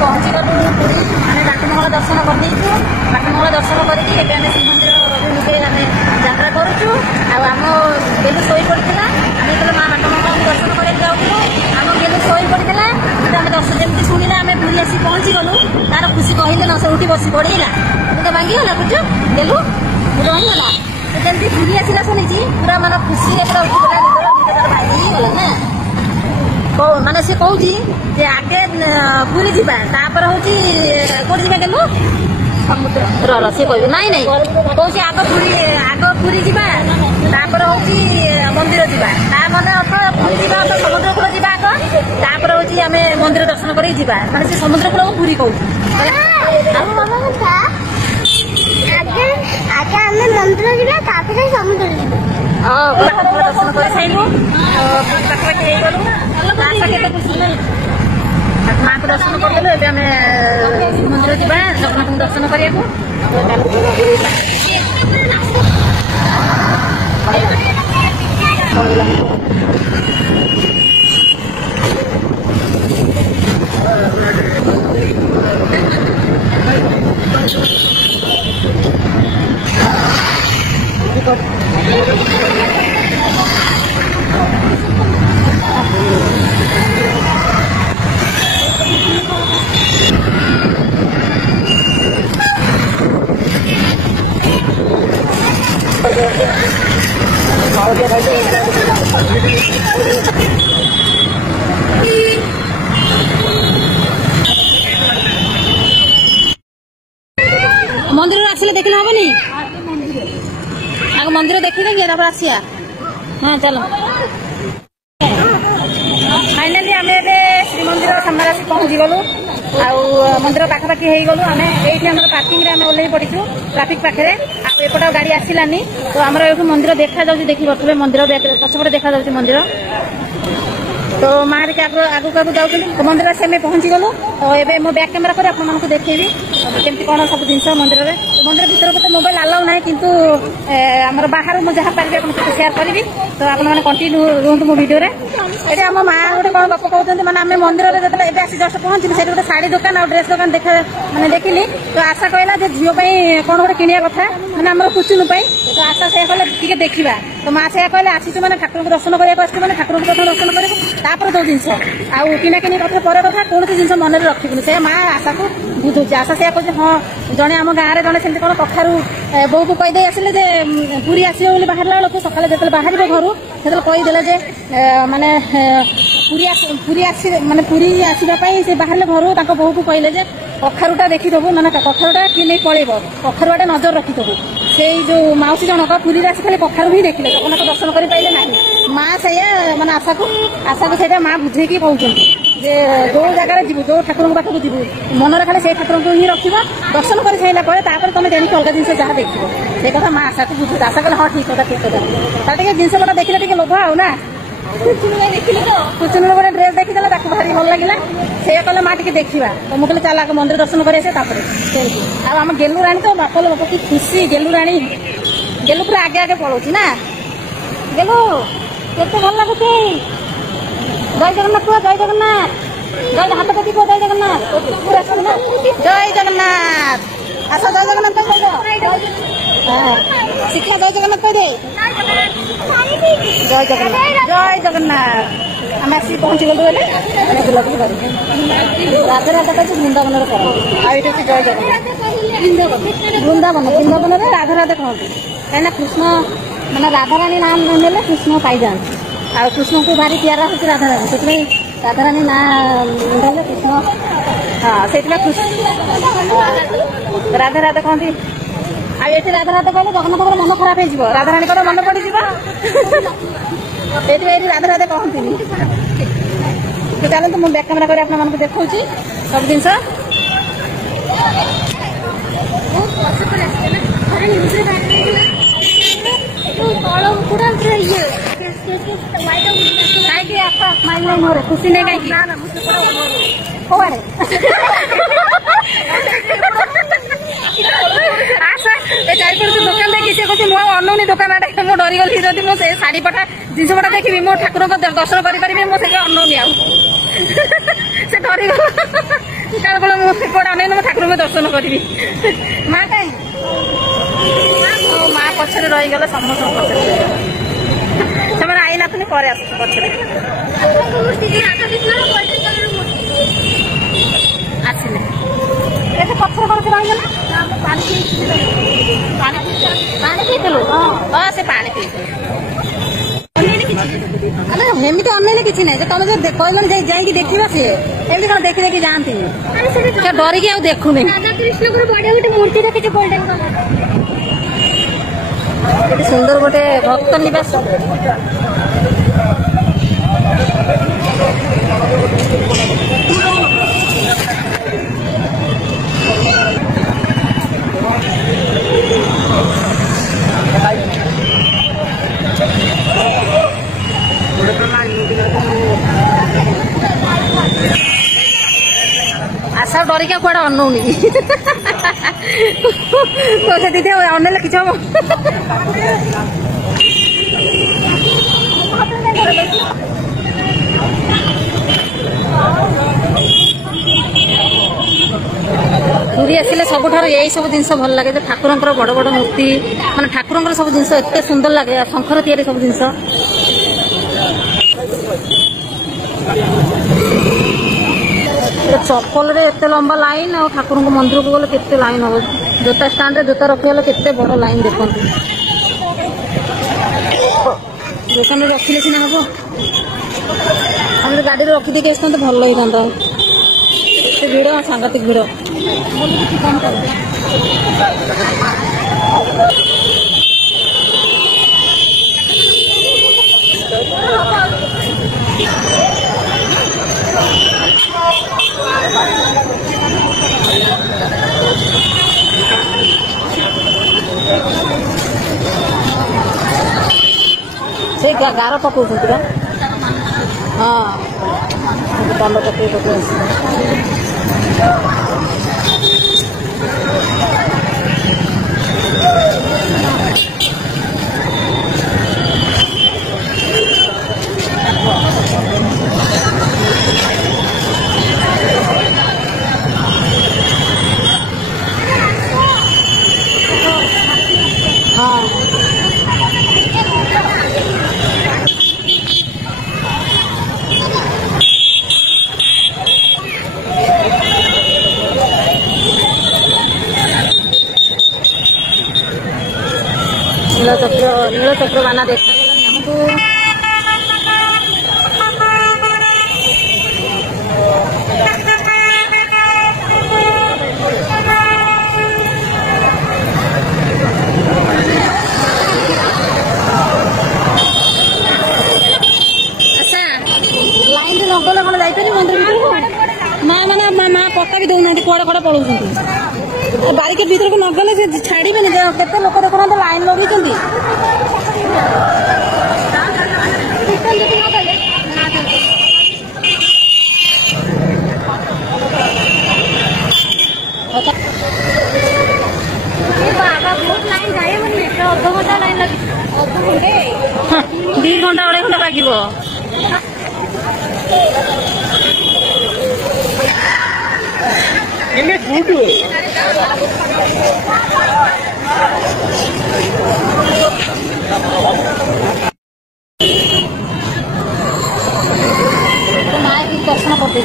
पहुँची गलु पुरी आम बाटमंगला दर्शन कर बाटमंगला दर्शन करके आम श्रीमंदिर आम यात्रा करुचु आम गेलु शोई पड़ा आम जो माँ बाटमंगला दर्शन कर जाऊँ आम गेलु शोई पड़ा आम दर्शन जमी शुणिले आम पुरी आसी पहुँची गलु तार खुशी कहले न से उठी बसी पड़ेगा तो भांगीगला बुझ गेलु रहीगला जमी पुरी आसला शुणी पूरा मान खुशी पूरा उठीगला भांगीगला ना माने से कहूँ जे आगे पुरी जावा तापर हूँ कौन जावा गेलु समुद्र से कह नाई नाई कौन आग पुरी जावा तापर हूँ मंदिर जावा मैंने अर्थ पुरी जावा तो समुद्र कूल जावा आग तापर हूँ आम मंदिर दर्शन कर माने से समुद्र कूल पुरी कहूँ मंदिर जावा समुद्र दर्शन कर सारू पाखापाखि माँ को दर्शन करदेलु आम मंदिर जावा जगन्नाथ दर्शन करने मंदिर आसले देखने हेनी आग मंदिर देखिए आसिया हाँ चलो फाइनाली आम श्रीमंदिर सामने आसी पहुँची गलु मंदिर पाखापाखि हो गलु आम ये पार्किंग रे ओल्ल पड़ू ट्राफिक पाखे एपट गाड़ी आसलानी तो आम मंदिर देखा जाऊँ देखी पारे मंदिर पछपटे देखा जाऊँ मंदिर तो माँ के आगू आगू जाऊँ मंदिर से पहुँची गलु तो ये मो बैक कैमेरा कर आपको देखी केमती कौन सब जिन मंदिर में मंदिर भर तो मोबाइल अलाउ ना कि आम बाहर मुझे जहाँ पारि आपको सेयार करी तो आपने कंटिन्यू रुहतु मो भिडियो ये आम माँ गोटे कौन गप कहते मैंने आम मंदिर में जो आसी जस्ट पहुँचली से गोटे शाढ़ी दुकान और ड्रेस दुकान देखा मैंने देखिली तो आशा कहला झील कौन गोटे किनिया कथा मैंने आम कुचुन तो आशा से कहले टे देखा तो माँ से कहले आसीचु मैंने ठाकुर को दर्शन करने मैंने ठाकुर को दर्शन कर जो जिन आउ किनाकिनी कथा पर कथा कौन जिन मन में रखी से माँ आशा को बुझुची आशा से कहते हाँ जड़े आम गाँव में जड़े से कौन कखारू बो को कहीदे आसिले पुरी आसो बाहर लोक सकाले जो बाहर घर से कहीदे माने पुरी माने पुरी आसवाई से बाहर घर बो को कहले कखारूटा देखीदबू ना कखारूटा किए नहीं पड़ेब कखारुआटे नजर रखीदबू से जो मौसी जनक पुरी आसी खाली कखारू ही देखिले जगन्नाथ दर्शन कर पाइले ना माँ से माने आशा को से माँ बुझेकी कहते जे जो जगह जीव जो ठाकुर पाखक जीवु मनरे खाली से ठाकुर को ही रखिब दर्शन कर सारा तुम तेणिक अलग जिन जहाँ देखो से कथा माँ आशा को बुझे आशा कहे हाँ ठीक कथा जिनस गुटा देखिले लोभ आउ ना कुचुन गोटे ड्रेस देखीदेला भारी भल लगे से कहले माँ टे देखा तो मुझे चल आगे मंदिर दर्शन कर आम गेलु राणी तो बाप बाप की खुशी गेलु राणी गेलु पूरा आगे आगे पड़ोसी ना गेलु केते भल लगुचे जय जगन्नाथ पुआ जय जगन्नाथ जय हाथ कटी पुआ जय जगन्नाथ पूरा जय जगन्नाथ आस जय जगन्नाथ शिक्षा जय जगन्नाथ कह दे जय जगन्नाथ जय जगन्नाथ आम आसिक पहुँची गलु बुलाबुली कर राधा राधा कहते वृंदावन आई जय जगन्नाथ वृंदावन वृंदावन राधा राधा कहते कहीं कृष्ण मैंने राधाराणी नाम ने कृष्ण पाई जाते आ कृष्ण को भारी प्यारा हूँ राधाराणी से राधाराणी ना ले कृष्ण हाँ से राधा राधा कहती आई राधा राधा कहले जगन्नाथ मन खराब हो राधाराणी को मन पड़ राधा राधा कहती चलते मुझे बैक कैमेरा कर आपको देखा सब जिन खुशी नहीं कहीं चारिपट दुकान देखी से कहती मुझे अनौनी दुकान आटे मुझे डरीगली जब मुझे शाढ़ी पटा जिन पटा देखी मो ठाकुर दर्शन करें मुझे अनौनी से डरीगल कौन ଏପଟେ ଅନେଇ ମୁଁ ଠାକୁରଙ୍କୁ ଦର୍ଶନ କରିବି। ମା କାହିଁ ମା ପଛରେ ରହିଗଲେ ସମସ୍ତଙ୍କ ପଛରେ ସେମାନେ ଆଇଲା ପୁଣି ପରେ ଆସୁଛୁ ପଛରେ ଆସିଲେ ଏତେ ପଛରେ ପଛରେ ରହିଗଲା। ପାଣି ପିଇଥିଲୁ ହଁ ସେ ପାଣି ପିଇଥିଲୁ। ଏମିତି ଅନେଇଲେ କିଛି ନାହିଁ ତମେ ଯଦି କହିଲନି ଯାଇକି ଦେଖିବା ସିଏ ଏମିତି କଣ ଦେଖି ଦେଖି ଯାଆନ୍ତିନି ସେ ଡରିକି ଆଉ ଦେଖୁନି। ରାଧାକୃଷ୍ଣଙ୍କର ବଢିଆ ଗୋଟେ ମୂର୍ତ୍ତି ରଖିଛି ଗୋଲ୍ଡେନ କଲର ଏଠି ସୁନ୍ଦର ଗୋଟେ ଭକ୍ତ ନିବାସ। ଆଶା ଡରିକି କୁଆଡେ ଅନଉନି ପଇସା ଦିଦି ଅନେଇଲେ କିଛି ହବ। ପୁରୀ ଆସିଲେ ସବୁଠାରୁ ଏଇ ସବୁ ଜିନିଷ ଭଲ ଲାଗେ ଯେ ଠାକୁରଙ୍କର ବଡ ବଡ ମୂର୍ତ୍ତି ମାନେ ଠାକୁରଙ୍କର ସବୁ ଜିନିଷ ଏତେ ସୁନ୍ଦର ଲାଗେ ଶଙ୍ଖର ତିଆରି ସବୁ ଜିନିଷ। ଚପଲରେ ଏତେ ଲମ୍ବା ଲାଇନ ଆଉ ଠାକୁରଙ୍କ ମନ୍ଦିରକୁ ଗଲେ କେତେ ଲାଇନ ହବ। ଜୋତା ଷ୍ଟାଣ୍ଡରେ ଜୋତା ରଖିଗଲେ କେତେ ବଡ ଲାଇନ ଦେଖନ୍ତୁ। ଦୋକାନରେ ରଖିଲେ ସିନା ହବ ଆମେ ଗାଡିରେ ରଖିଦେଇକି ଆସିଥାନ୍ତେ ଭଲ ହେଇଥାନ୍ତା। ଏତେ ଭିଡ ସାଂଘାତିକ ଭିଡ। ସେ ଗାର ପକଉଛନ୍ତି ବା ହଁ ଦଣ୍ଡ ପକେଇ ପକେଇ ଆସିବେ। नीलचक्र बाना देखा हमको लाइन नगले कौन जापर मंदिर माँ मैंने माँ पक्का भी दौना कड़े कड़े पलाऊँ बारिकेड भीतर को नगले से छाड़े केते लोक देखुना लाइन लगे अधघंटा लाइन लगे 2 घंटा 2.5 घंटा लगे माँ की दर्शन करते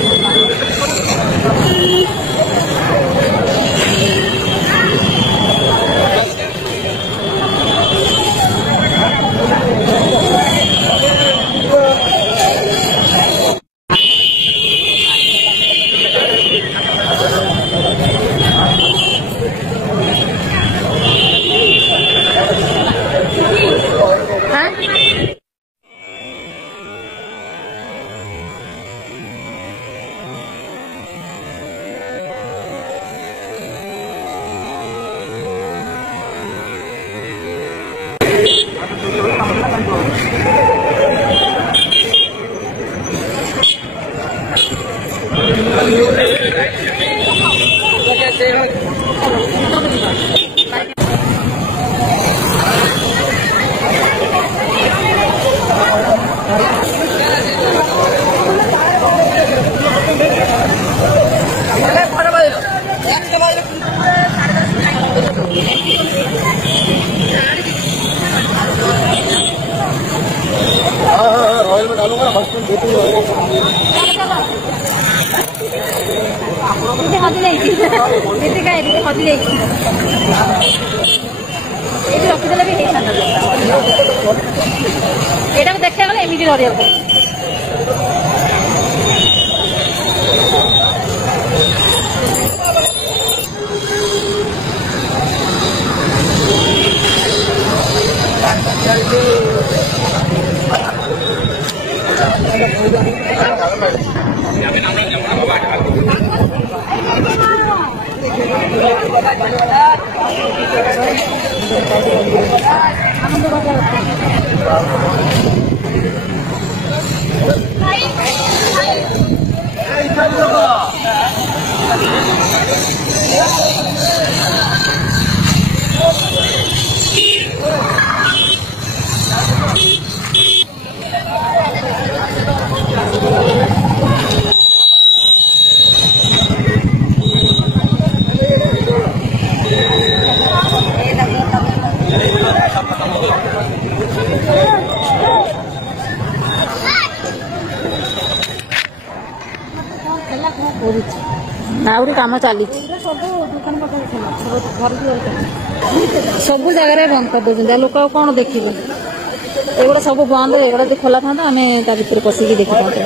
ରଖିଦେଲେ ବି ହେଇଥାନ୍ତା। ଏଇଟାକୁ ଦେଖିବାକୁ ଗଲେ ଏମିତି ଧରିବାକୁ ପଡିବ। ଆହୁରି କାମ ଚାଲିଛି। ସବୁ ଜାଗାରେ ବନ୍ଦ କରିଦେଉଛନ୍ତି। ଲୋକ ଆଉ କଣ ଦେଖିବେ? ଏଗୁଡ଼ା ସବୁ ବନ୍ଦ। ଏଗୁଡ଼ା ଯଦି ଖୋଲା ଥାନ୍ତା ଆମେ ତା ଭିତରେ ପଶିକି ଦେଖିଥାନ୍ତେ।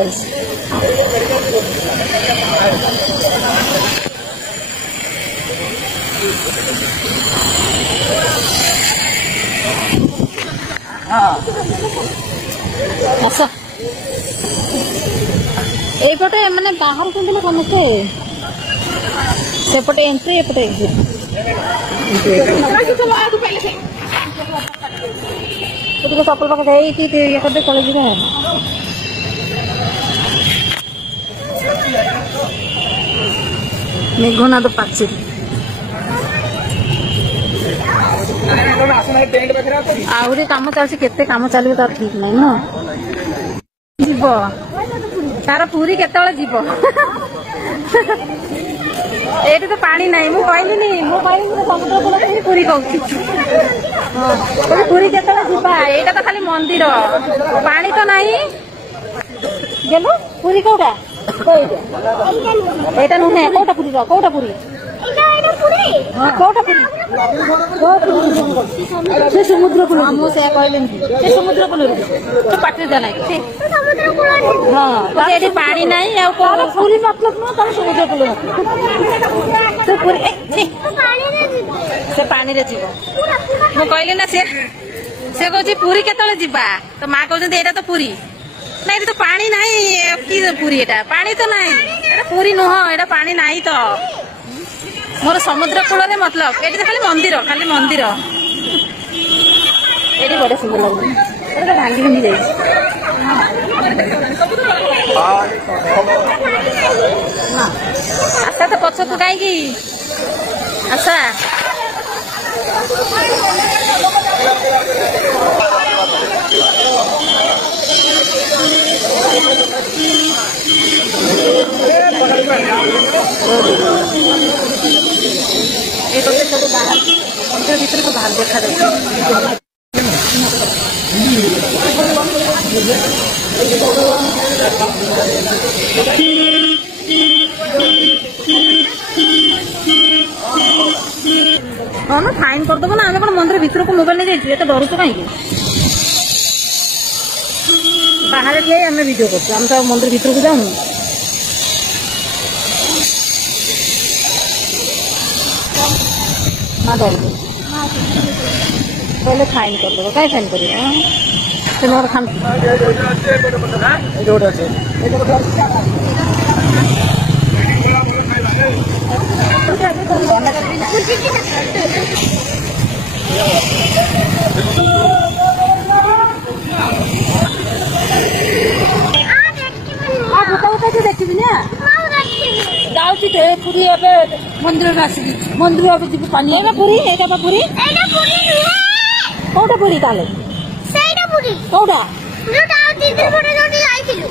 ଆସ ଏଇପଟେ ମାନେ ବାହାରୁଛନ୍ତି ନା ସମସ୍ତେ। ସେପଟେ ଏଣ୍ଟ୍ରି ଏପଟେ ଏକ୍ଜିଟ୍। ଟିକେ ଚପଲ ପାଖ ହେଇକି ଇଏ କରିଦେ ପଳେଇ ଯିବା। ମେଘନାଦ ପାଚେରୀ ଆହୁରି କାମ ଚାଲିଛି। କେତେ କାମ ଚାଲିବ ତାର ଠିକ ନାହିଁ। ନୁହଁ ଯିବ ତାର ପୁରୀ କେତେବେଳେ ଯିବ। ଏଇଠି ତ ପାଣି ନାହିଁ। ମୁଁ କହିଲିନି ସମୁଦ୍ର କୂଳ ପୁରୀ କହୁଛି। ପୁରୀ କେତେବେଳେ ଯିବା? ଏଇଟା ତ ଖାଲି ମନ୍ଦିର, ପାଣି ତ ନାହିଁ। ଗେଲୁ ପୁରୀ କୋଉଟା? ଏଇଟା ନୁହେଁ। କୋଉଟା ପୁରୀର? କୋଉଟା ପୁରୀ? କୋଉଟା ପୁରୀ? ସେ ସମୁଦ୍ର କୂଳ। ମୁଁ ସେଇଆ କହିଲିନି। ସେ ସମୁଦ୍ର କୂଳରେ ତୁ ପାଟିରେ ଯା ନାହିଁ। ହଁ ଏଠି ପାଣି ନାହିଁ। ଆଉ କଣ ପୁରୀ ମତଲବ ନୁହଁ। ତମ ସମୁଦ୍ର କୂଳ ତୁ ପୁରୀ ସେ ପାଣିରେ ଯିବ। ମୁଁ କହିଲି ନା ସେ କହୁଛି ପୁରୀ କେତେବେଳେ ଯିବା? ତ ମା କହୁଛନ୍ତି ଏଇଟା ତ ପୁରୀ। ନା ଏଠି ତ ପାଣି ନାହିଁ। କି ପୁରୀ? ଏଟା ପାଣି ତ ନାହିଁ। ଏଟା ପୁରୀ ନୁହଁ। ଏଟା ପାଣି ନାହିଁ ତ। ମୋର ସମୁଦ୍ର କୂଳରେ ମତଲବ। ଏଠି ତ ଖାଲି ମନ୍ଦିର, ଖାଲି ମନ୍ଦିର। ଏଠି ବଢିଆ ସୁନ୍ଦର ଲାଗୁଛି। ଏଟା ଭାଙ୍ଗି ଭାଙ୍ଗି ଯାଇଛି। ଆଶା ତ ପଛକୁ କାହିଁକି? ଆଶା ଏପଟେ ସବୁ ବାହାର ମନ୍ଦିର ଭିତରେ ସବୁ ବାହାର ଦେଖାଯାଉଛି। ହଁ ନା ଫାଇନ୍ କରିଦେବ ନା। ଆମେ କଣ ମନ୍ଦିର ଭିତରକୁ ମୋବାଇଲ ନେଇ ଯାଇଛୁ? ଏତେ ଡରୁଛୁ କାହିଁକି? ବାହାରେ ଠିଆ ଆମେ ଭିଡ଼ିଓ କରୁଛୁ। ଆମେ ତ ମନ୍ଦିର ଭିତରକୁ ଯାଉନୁ। ମା ଡରିବ କହିଲେ ଫାଇନ୍ କରିଦେବ। କାହିଁ ଫାଇନ୍ କରିବ? ସେ ମୋର ଦେଖିବି ନା ଯାଉଛି ପୁରୀ। ଏବେ ମନ୍ଦିରରୁ ଆସିକି ମନ୍ଦିର ଏବେ ଯିବୁ। ପାଣି ଏଇଟା ପୁରୀ। ଏଇଟା ବା ପୁରୀ। କୋଉଟା ପୁରୀ ତାହେଲେ? କୋଉଟା?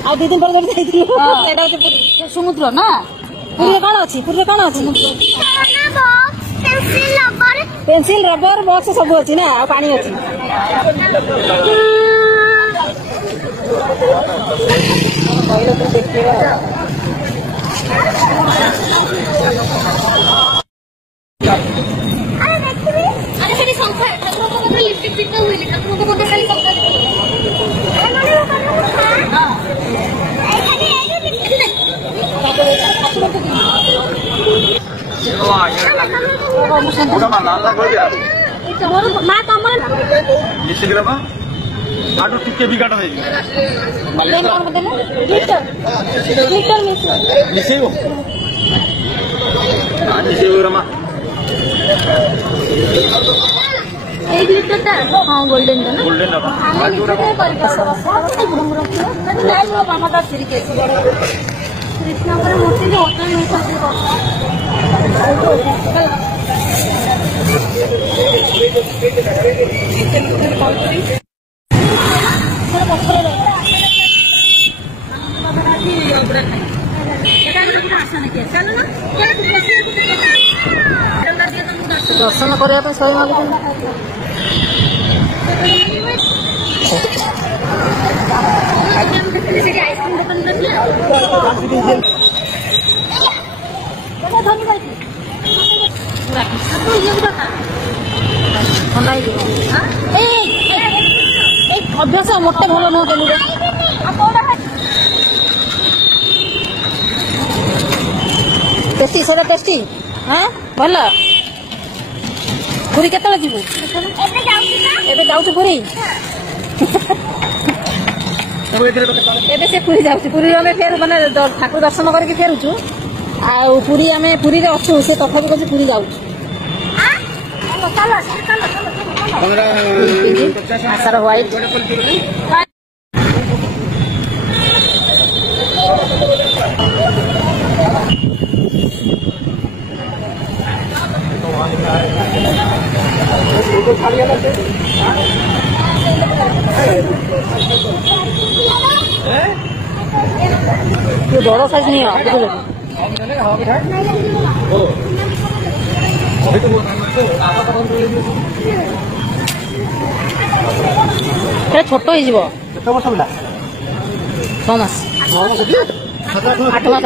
ଆଉ 2 ଦିନ ପରେ ଯୋଉଠି ଯାଇଥିଲୁ ଏଇଟା ହଉଛି ପୁରୀ। ସମୁଦ୍ର ନା। ପୁରୀରେ କଣ ଅଛି? ପୁରୀରେ କଣ ଅଛି? ପେନ୍ସିଲ, ରବର, ବକ୍ସ ସବୁ ଅଛି ନା। ଆଉ ପାଣି ଅଛି। अरे सेठी संख्या ठाकुर को बोले लिपस्टिक चिपका हुई ठाकुर को बोले खाली संख्या माँ कमल आटो टिके बिगाड़ है मिसेबो रमा हाँ गोल्डन का गोल्डन कृष्णा पर मूर्ति जो होता है दर्शन करने शहे मागुन अभ्यास मोटे भल नुह टेस्टी सर टेस्टी हाँ भल पुरी केत जीवु एबे जाऊँ पुरी एबे से पुरी जाऊँ पुरी आम फेर माने ठाकुर दर्शन करके फेरुचु पुरी आम पुरी अच्छु से तथा भी पुरी जाऊँ आसार व्हाइट ये बड़ा साइज नहीं है छोट हो 6 मास 8 मास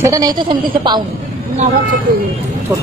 से नहीं तो सेमती से पाऊन छोट